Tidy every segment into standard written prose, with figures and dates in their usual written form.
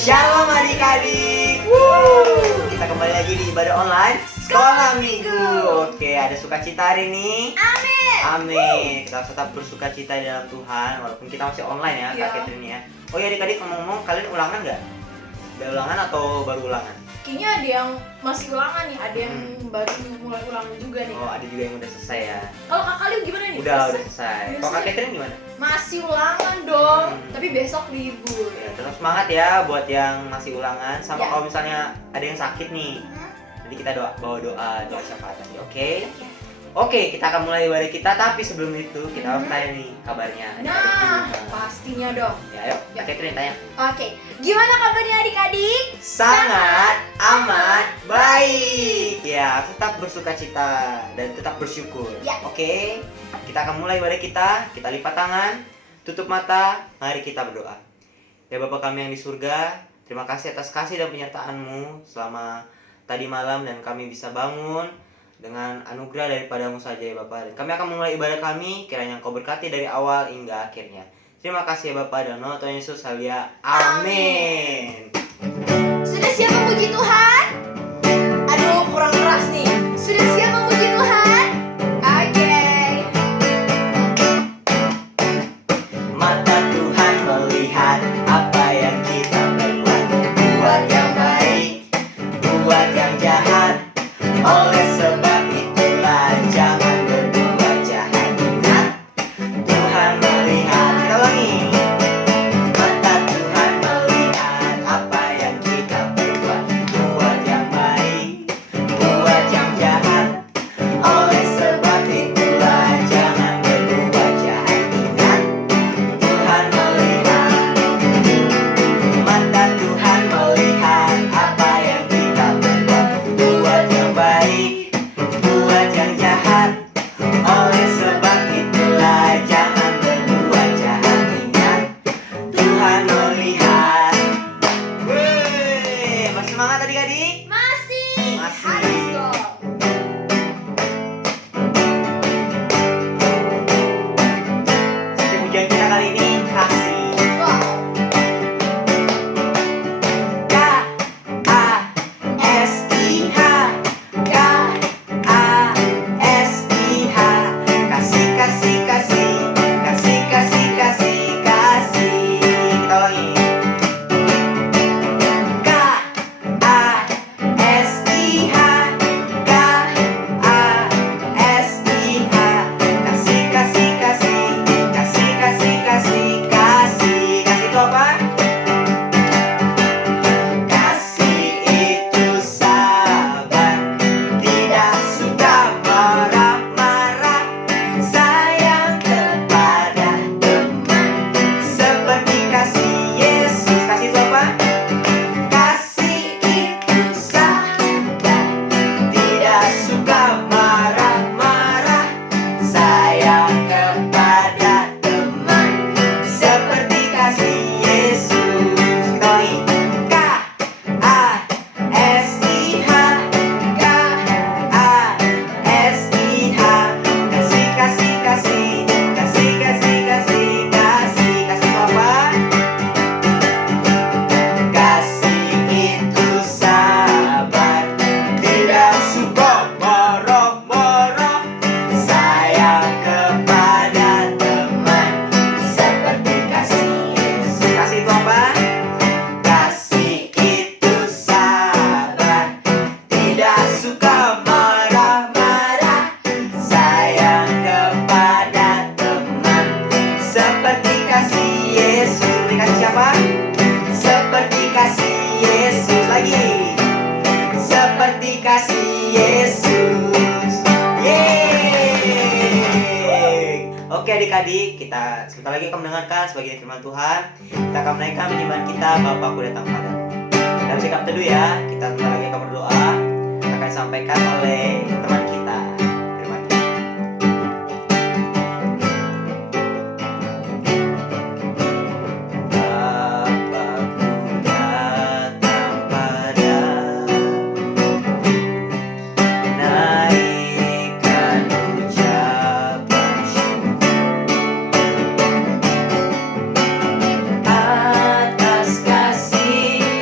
Shalom adik-adik. Kita kembali lagi di ibadah online Sekolah Minggu. Oke, ada sukacita hari ini. Amin. Amin. Kita harus tetap bersukacita di dalam Tuhan walaupun kita masih online ya, Iya. Kak Catherine ya. Oh ya adik-adik, ngomong-ngomong, kalian ulangan nggak? Udah ulangan atau baru ulangan? Kayaknya ada yang masih ulangan nih, ada yang baru mulai ulangan juga nih. Oh, ada juga yang udah selesai ya. Kalau kakak Liu gimana nih? Udah selesai. Udah Kalau Kak selesai? Catherine gimana? Masih ulangan dong, Hmm. tapi besok libur. Ya, tetap semangat ya buat yang masih ulangan. Sama Ya. kalau misalnya ada yang sakit nih, Hmm? nanti kita bawa doa syafaat nanti, oke? Oke, kita akan mulai ibadah kita, tapi sebelum itu kita harus tanya nih kabarnya. Nah, Adik-adik. pastinya dong. Ya, ayo, Ya. Kak Catherine tanya. Oke, gimana kabarnya adik-adik? Sangat amat baik. Ya, tetap bersukacita dan tetap bersyukur. Ya. Oke, kita akan mulai ibadah kita. Kita lipat tangan, tutup mata, mari kita berdoa. Ya Bapa kami yang di surga, terima kasih atas kasih dan penyertaan-Mu selama tadi malam dan kami bisa bangun dengan anugerah daripadamu saja ya Bapak. Dan kami akan mulai ibadah kami, kiranya Engkau berkati dari awal hingga akhirnya. Terima kasih ya Bapak, dan nama Tuhan Yesus halia. Amin. Sudah siap memuji Tuhan? Aduh, kurang keras nih. Sudah siap memuji Tuhan? Oke. Mata Tuhan melihat apa yang kita perbuat, buat yang baik, buat yang jahat. Oleh sebab itulah jangan berbuat jahat. Ingat, Tuhan melihat. Kita ulangi. Mata Tuhan melihat apa yang kita perbuat, buat yang baik, buat yang jahat. Oleh sebab itulah jangan berbuat jahat. Ingat, Tuhan melihat. Mata Tuhan melihat apa yang kita perbuat, buat yang baik, buat yang jahat. Oleh sebab itulah jangan berbuat jahat. Ingat, Tuhan melihat. Wih, masih semangat adik-adik? Masih. Masih. Harus dong. Jadi pujian kita kali ini kasih. Wow. K-A-S-I-H, K-A-S-I-H. Kasih, kasih, kasih, kasih, kasih, kasih, kasih. Kita ulangi. K-A-S-I-H, K-A-S-I-H. Kasih, kasih, kasih, kasih, kasih, kasih, kasih. Kasih itu apa? Kasih itu sabar, tidak suka marah-marah, sayang kepada teman, seperti kasih Yesus. Kasih itu apa? Kasih itu sabar, tidak suka marah-marah, sayang kepada teman, seperti kasih Yesus. Kita ulangi. K-A-S-I-H, K-A-S-I-H. Kasih, kasih, kasih, kasih, kasih, kasih, kasih. Kasih itu apa? Kasih itu sabar, tidak suka marah-marah, sayang kepada teman, seperti kasih Yesus. Kasih itu apa? Kasih itu sabar, tidak suka marah-marah, sayang kepada teman, seperti kasih Yesus. Seperti kasih siapa? Seperti kasih Yesus. Lagi. Seperti kasih Yesus. Yeay. Oke adik-adik, kita sebentar lagi akan mendengarkan sebagian firman Tuhan. Kita akan menaikkan penyembahan kita, Bapakku datang padamu. Dalam sikap teduh ya, kita sebentar lagi akan berdoa. Akan disampaikan oleh teman kita. Firman-Nya. Bapakku datang padamu, naikkan ucapan syukur atas kasih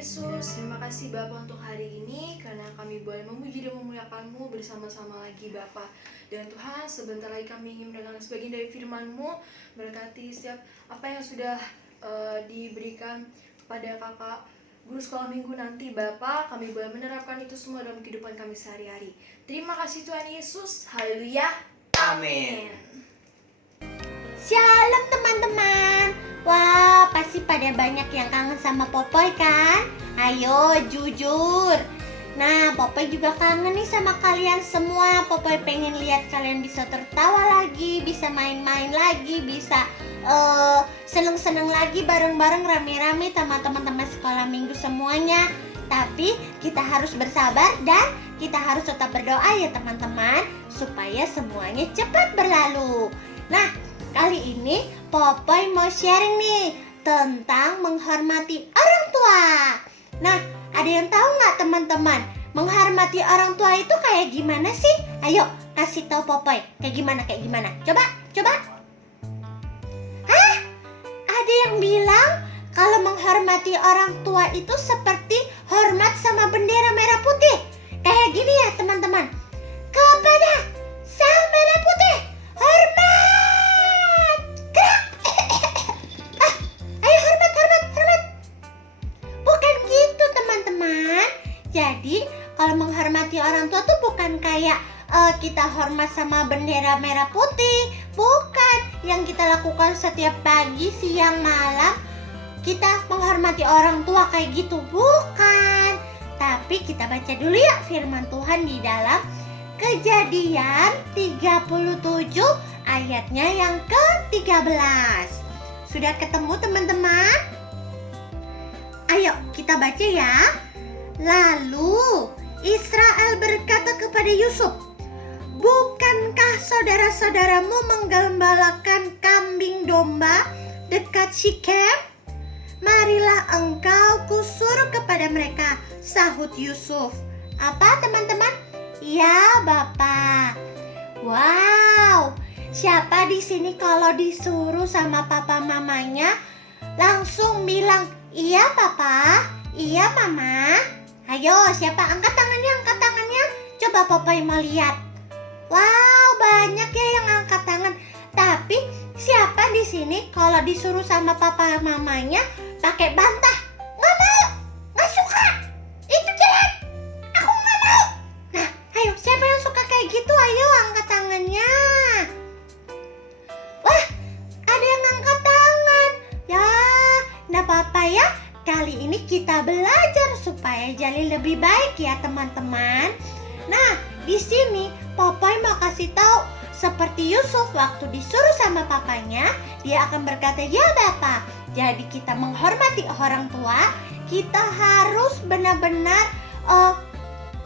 Yesus, terima kasih Bapa untuk hari ini karena kami boleh memuji dan memuliakan-Mu bersama-sama lagi Bapa. Dan Tuhan, sebentar lagi kami ingin mendengar sebagian dari firman-Mu, berkati setiap apa yang sudah diberikan kepada kakak guru sekolah minggu nanti Bapa, kami boleh menerapkan itu semua dalam kehidupan kami sehari-hari. Terima kasih Tuhan Yesus, haleluya, Amin. Shalom teman-teman. Wah, pasti pada banyak yang kangen sama Popoy kan? Ayo jujur. Nah, Popoy juga kangen nih sama kalian semua. Popoy pengen lihat kalian bisa tertawa lagi, bisa main-main lagi, bisa seneng-seneng lagi bareng-bareng rame-rame sama teman-teman sekolah minggu semuanya. Tapi kita harus bersabar dan kita harus tetap berdoa ya teman-teman, supaya semuanya cepat berlalu. Nah, kali ini Popoy mau sharing nih tentang menghormati orang tua. Nah, ada yang tahu nggak teman-teman, menghormati orang tua itu kayak gimana sih? Ayo, kasih tahu Popoy, kayak gimana? Coba. Hah? Ada yang bilang kalau menghormati orang tua itu seperti hormat sama bendera merah putih. Kayak gini ya teman-teman. Kepada sang merah putih, hormat. Gerak. Ayo hormat. Bukan gitu teman-teman. Jadi kalau menghormati orang tua tuh bukan kayak kita hormat sama bendera merah putih. Bukan. Yang kita lakukan setiap pagi, siang, malam, kita menghormati orang tua kayak gitu. Bukan. Tapi kita baca dulu ya firman Tuhan di dalam Kejadian 37 ayatnya yang ke-13. Sudah ketemu teman-teman? Ayo kita baca ya. Lalu Israel berkata kepada Yusuf, "Bukankah saudara-saudaramu menggembalakan kambing domba dekat Sikem? Marilah engkau kusuruh kepada mereka," sahut Yusuf. Apa teman-teman? Ya Bapak. Wow, siapa di sini kalau disuruh sama papa mamanya langsung bilang, "Iya Papa, iya Mama"? Ayo, siapa? Angkat tangannya. Coba Popoy mau lihat. Wow, banyak ya yang angkat tangan. Tapi siapa di sini kalau disuruh sama papa mamanya pakai bantah? Nggak mau, nggak suka, itu jelek, aku nggak mau. Nah, ayo siapa yang suka kayak gitu? Ayo angkat tangannya. Wah, ada yang angkat tangan. Ya, nggak apa-apa ya. Kali ini kita belajar supaya jadi lebih baik ya teman-teman. Nah, di sini Popoy mau kasih tahu seperti Yusuf waktu disuruh sama papanya, dia akan berkata, "Ya Bapak." Jadi kita menghormati orang tua, kita harus benar-benar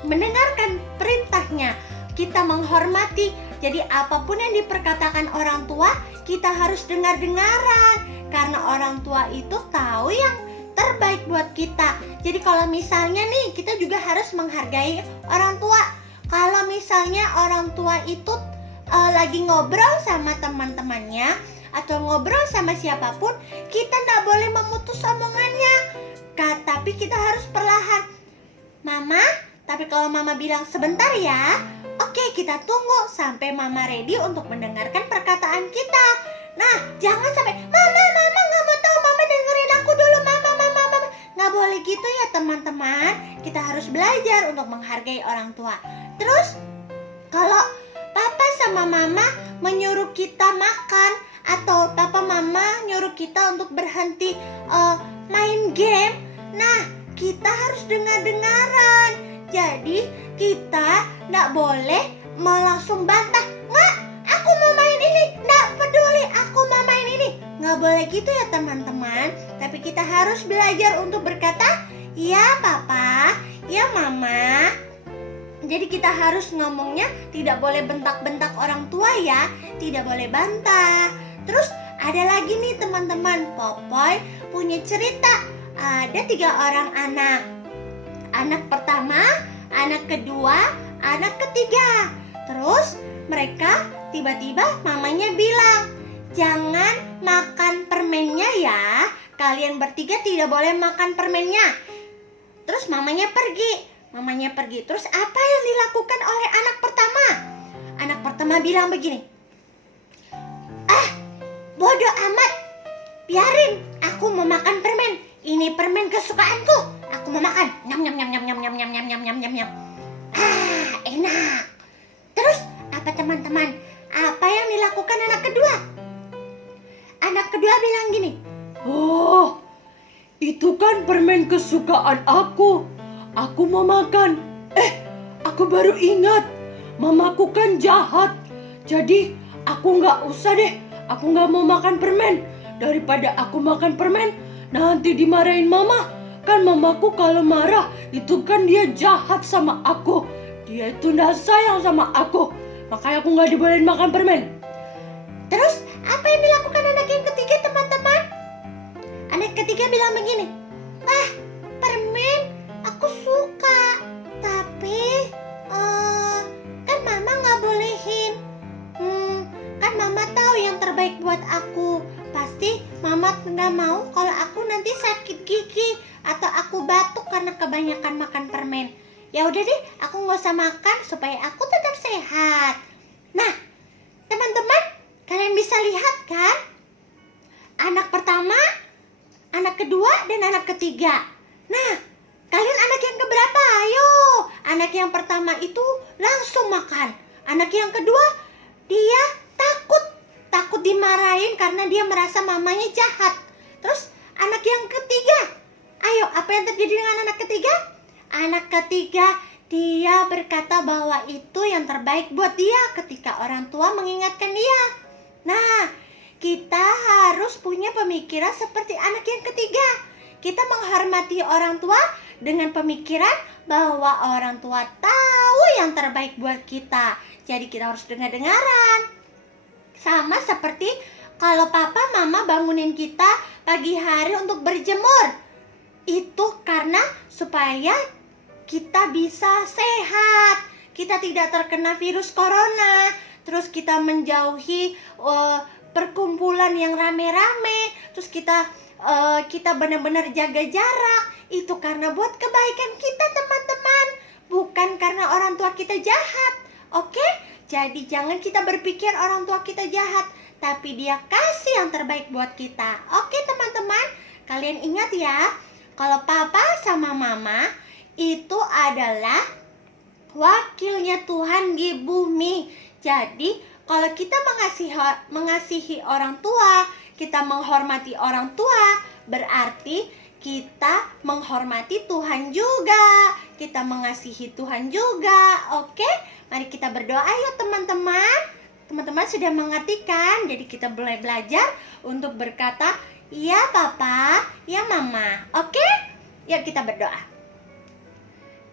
mendengarkan perintahnya. Kita menghormati. Jadi apapun yang diperkatakan orang tua, kita harus dengar-dengaran. Karena orang tua itu tahu yang terbaik buat kita. Jadi kalau misalnya nih, kita juga harus menghargai orang tua. Kalau misalnya orang tua itu lagi ngobrol sama teman-temannya atau ngobrol sama siapapun, kita nggak boleh memutus omongannya. Tapi kita harus perlahan. "Mama," tapi kalau Mama bilang sebentar ya, oke, kita tunggu sampai Mama ready untuk mendengarkan perkataan kita. Nah, jangan sampai, Mama nggak mau tahu, Mama dengerin aku dulu, Mama. Nggak boleh gitu ya teman-teman. Kita harus belajar untuk menghargai orang tua. Terus, kalau Papa sama Mama menyuruh kita makan atau Papa Mama nyuruh kita untuk berhenti main game, nah kita harus dengar-dengaran. Jadi kita nggak boleh langsung bantah, "Nggak, aku mau main ini, nggak peduli, aku mau main ini." Nggak boleh gitu ya teman-teman. Tapi kita harus belajar untuk berkata, "Ya Papa, ya Mama." Jadi kita harus ngomongnya tidak boleh bentak-bentak orang tua ya. Tidak boleh bantah. Terus ada lagi nih teman-teman, Popoy punya cerita. Ada 3 orang anak. Anak pertama, anak kedua, anak ketiga. Terus mereka tiba-tiba mamanya bilang, "Jangan makan permennya ya. Kalian bertiga tidak boleh makan permennya." Terus mamanya pergi. Terus apa yang dilakukan oleh anak pertama? Anak pertama bilang begini, bodoh amat, biarin, aku mau makan permen. Ini permen kesukaanku, aku mau makan. Nyam nyam nyam nyam nyam nyam nyam nyam nyam nyam nyam nyam. Enak. Terus apa teman-teman? Apa yang dilakukan anak kedua? Anak kedua bilang gini, oh, itu kan permen kesukaan aku. Aku mau makan. Aku baru ingat, mamaku kan jahat. Jadi aku nggak usah deh. Aku nggak mau makan permen. Daripada aku makan permen, nanti dimarahin mama. Kan mamaku kalau marah, itu kan dia jahat sama aku. Dia itu nggak sayang sama aku. Makanya aku nggak dibolehin makan permen. Terus apa yang dilakukan anak yang ketiga teman-teman? Anak ketiga bilang begini, permen aku suka, tapi kan mama nggak bolehin. Kan mama tahu yang terbaik buat aku. Pasti mama nggak mau kalau aku nanti sakit gigi atau aku batuk karena kebanyakan makan permen. Ya udah deh, aku nggak usah makan supaya aku tetap sehat. Nah, teman-teman, kalian bisa lihat kan? Anak pertama, anak kedua, dan anak ketiga. Nah, kalian anak yang keberapa? Ayo, anak yang pertama itu langsung makan. Anak yang kedua, dia takut dimarahin karena dia merasa mamanya jahat. Terus anak yang ketiga, ayo, apa yang terjadi dengan anak ketiga? Anak ketiga, dia berkata bahwa itu yang terbaik buat dia ketika orang tua mengingatkan dia. Nah, kita harus punya pemikiran seperti anak yang ketiga. Kita menghormati orang tua dengan pemikiran bahwa orang tua tahu yang terbaik buat kita. Jadi kita harus dengar-dengaran. Sama seperti kalau papa mama bangunin kita pagi hari untuk berjemur. Itu karena supaya kita bisa sehat, kita tidak terkena virus corona, terus kita menjauhi perkumpulan yang rame-rame, terus kita benar-benar jaga jarak. Itu karena buat kebaikan kita teman-teman, bukan karena orang tua kita jahat. Oke? Jadi jangan kita berpikir orang tua kita jahat, tapi dia kasih yang terbaik buat kita. Oke teman-teman, kalian ingat ya, kalau papa sama mama itu adalah wakilnya Tuhan di bumi. Jadi kalau kita mengasihi orang tua, kita menghormati orang tua, berarti kita menghormati Tuhan juga. Kita mengasihi Tuhan juga. Oke? Mari kita berdoa yuk teman-teman. Teman-teman sudah mengerti kan? Jadi kita boleh belajar untuk berkata, ya papa, ya mama. Oke? Yuk kita berdoa.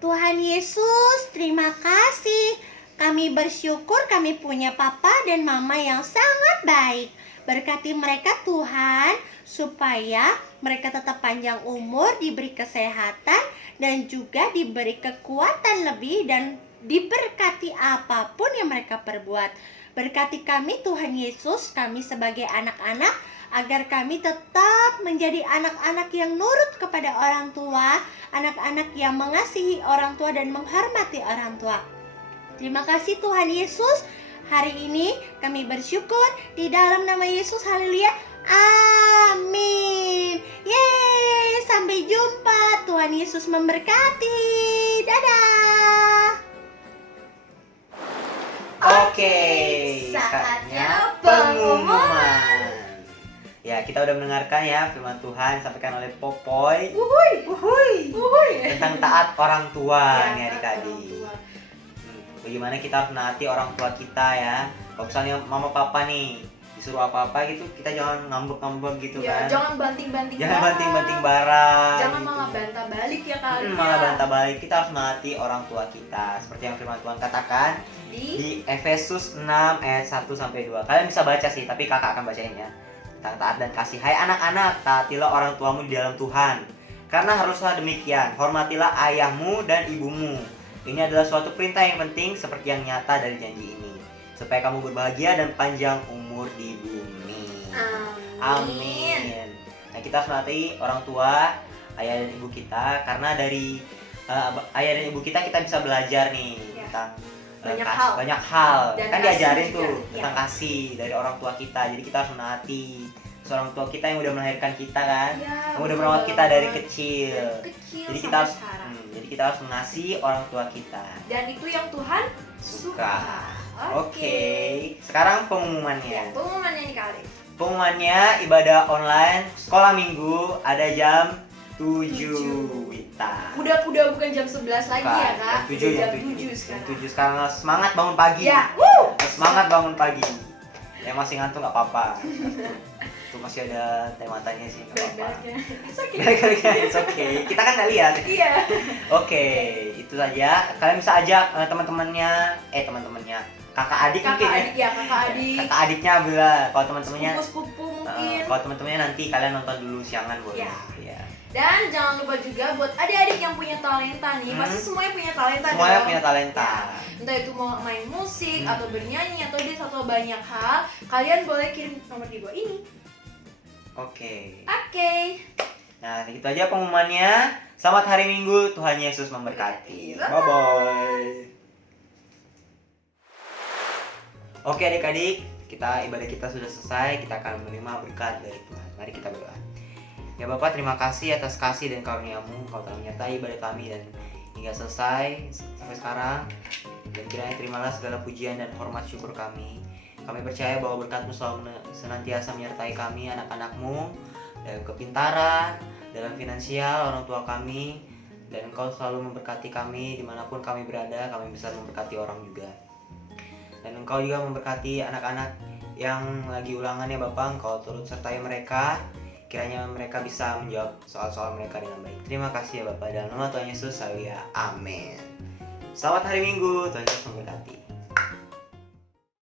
Tuhan Yesus, terima kasih. Kami bersyukur kami punya papa dan mama yang sangat baik. Berkati mereka Tuhan, supaya mereka tetap panjang umur, diberi kesehatan, dan juga diberi kekuatan lebih, dan diberkati apapun yang mereka perbuat. Berkati kami Tuhan Yesus, kami sebagai anak-anak, agar kami tetap menjadi anak-anak yang nurut kepada orang tua, anak-anak yang mengasihi orang tua dan menghormati orang tua. Terima kasih Tuhan Yesus. Hari ini kami bersyukur di dalam nama Yesus. Haleluya. Amin. Yeay, sampai jumpa. Tuhan Yesus memberkati. Dadah. Oke, saatnya pengumuman. Ya, kita udah mendengarkan ya firman Tuhan disampaikan oleh Popoy tentang taat orang tua nih adik-adik. Bagaimana kita harus menaati orang tua kita ya. Kalau misalnya mama papa nih disuruh apa-apa gitu, kita jangan ngambek-ngambek gitu Ya, kan. jangan banting-banting barang. Jangan gitu. malah bantah balik ya kalian. Malah bantah balik. Kita harus menaati orang tua kita. Seperti yang firman Tuhan katakan di Efesus 6 ayat 1 sampai 2. Kalian bisa baca sih, tapi kakak akan bacain ya. Tentang taat dan kasih. Hai anak-anak, taatilah orang tuamu di dalam Tuhan. Karena haruslah demikian, hormatilah ayahmu dan ibumu. Ini adalah suatu perintah yang penting seperti yang nyata dari janji ini, supaya kamu berbahagia dan panjang umur di bumi. Amin. Nah, kita harus menaati orang tua, ayah dan ibu kita, karena dari ayah dan ibu kita bisa belajar nih Ya. tentang Banyak hal. Dan kan kasih diajarin juga. tuh Ya. tentang kasih dari orang tua kita. Jadi kita harus menaati seorang tua kita yang udah melahirkan kita kan, Ya, yang udah betul merawat kita dari banget. kecil. Dari kecil Jadi sampai kita harus sekarang. jadi kita harus mengasihi orang tua kita. Dan itu yang Tuhan Suka. suka. Oke. Sekarang Ya, pengumumannya. pengumumannya nih Kak Alif. Pengumumannya ibadah online sekolah minggu ada jam 7 Wita. Udah bukan jam 11 lagi ya Kak. Jam 7 Udah jam jam 7 7 sekarang. 7 sekarang semangat bangun pagi. Ya, Semangat bangun pagi. Yang masih ngantuk nggak apa-apa. Itu masih ada teh matanya sih nggak apa-apa. benar-benar. It's okay. Gara-gara it's okay. Kita kan nggak lihat. Iya. Oke, itu saja. Kalian bisa ajak teman-temannya, kakak adik Kakak mungkin ya. adik ya, kakak adik. Kakak adiknya bila kalau teman-temannya Sepupu mungkin. kalau teman-temannya nanti kalian nonton dulu siangan boleh. Ya. Ya. Dan jangan lupa juga buat adik-adik yang punya talenta nih. Pasti semuanya punya talenta Semuanya dong. punya talenta. Entah itu mau main musik atau bernyanyi atau dance atau banyak hal, kalian boleh kirim nomor di bawah ini. Oke. Oke. Nah, itu aja pengumumannya. Selamat hari Minggu, Tuhan Yesus memberkati. Bye-bye. Bye-bye. Oke adik-adik, ibadah kita sudah selesai. Kita akan menerima berkat dari Tuhan. Mari kita berdoa. Ya Bapak, terima kasih atas kasih dan karunia-Mu. Kau telah menyertai ibadah kami dan hingga selesai sampai sekarang. Dan kiranya terimalah segala pujian dan hormat syukur kami. Kami percaya bahwa berkat-Mu selalu senantiasa menyertai kami, anak-anak-Mu, dalam kepintaran, dalam finansial, orang tua kami. Dan Engkau selalu memberkati kami dimanapun kami berada. Kami bisa memberkati orang juga. Dan Engkau juga memberkati anak-anak yang lagi ulangan ya Bapak. Engkau turut sertai mereka. Kiranya mereka bisa menjawab soal-soal mereka dengan baik. Terima kasih ya Bapak. Dalam nama Tuhan Yesus, haleluya. Amin. Selamat hari Minggu. Tuhan Yesus memberkati.